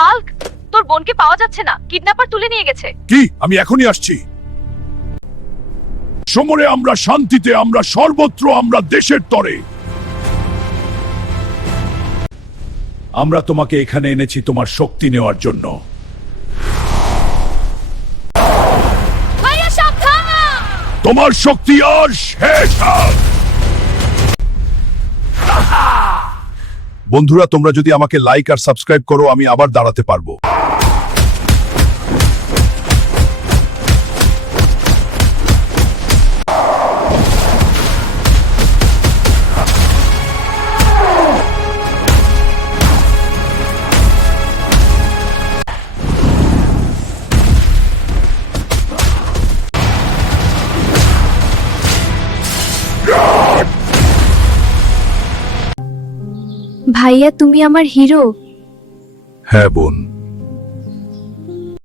Hulk, তোর বোনকে পাওয়া যাচ্ছে না, কিডন্যাপার তুলে নিয়ে গেছে। কি? আমি এখনই আসছি। সমরে আমরা শান্তিতে, আমরা সর্বত্র, আমরা দেশের তরে। আমরা তোমাকে এখানে এনেছি তোমার শক্তি নেওয়ার জন্য। ভাইয়া সাবধান! তোমার শক্তি আর শেষ। বন্ধুরা, তোমরা যদি আমাকে লাইক আর সাবস্ক্রাইব করো, আমি আবার দাঁড়াতে পারবো। ভাইয়া তুমি আমার হিরো। হ্যাঁ বোন,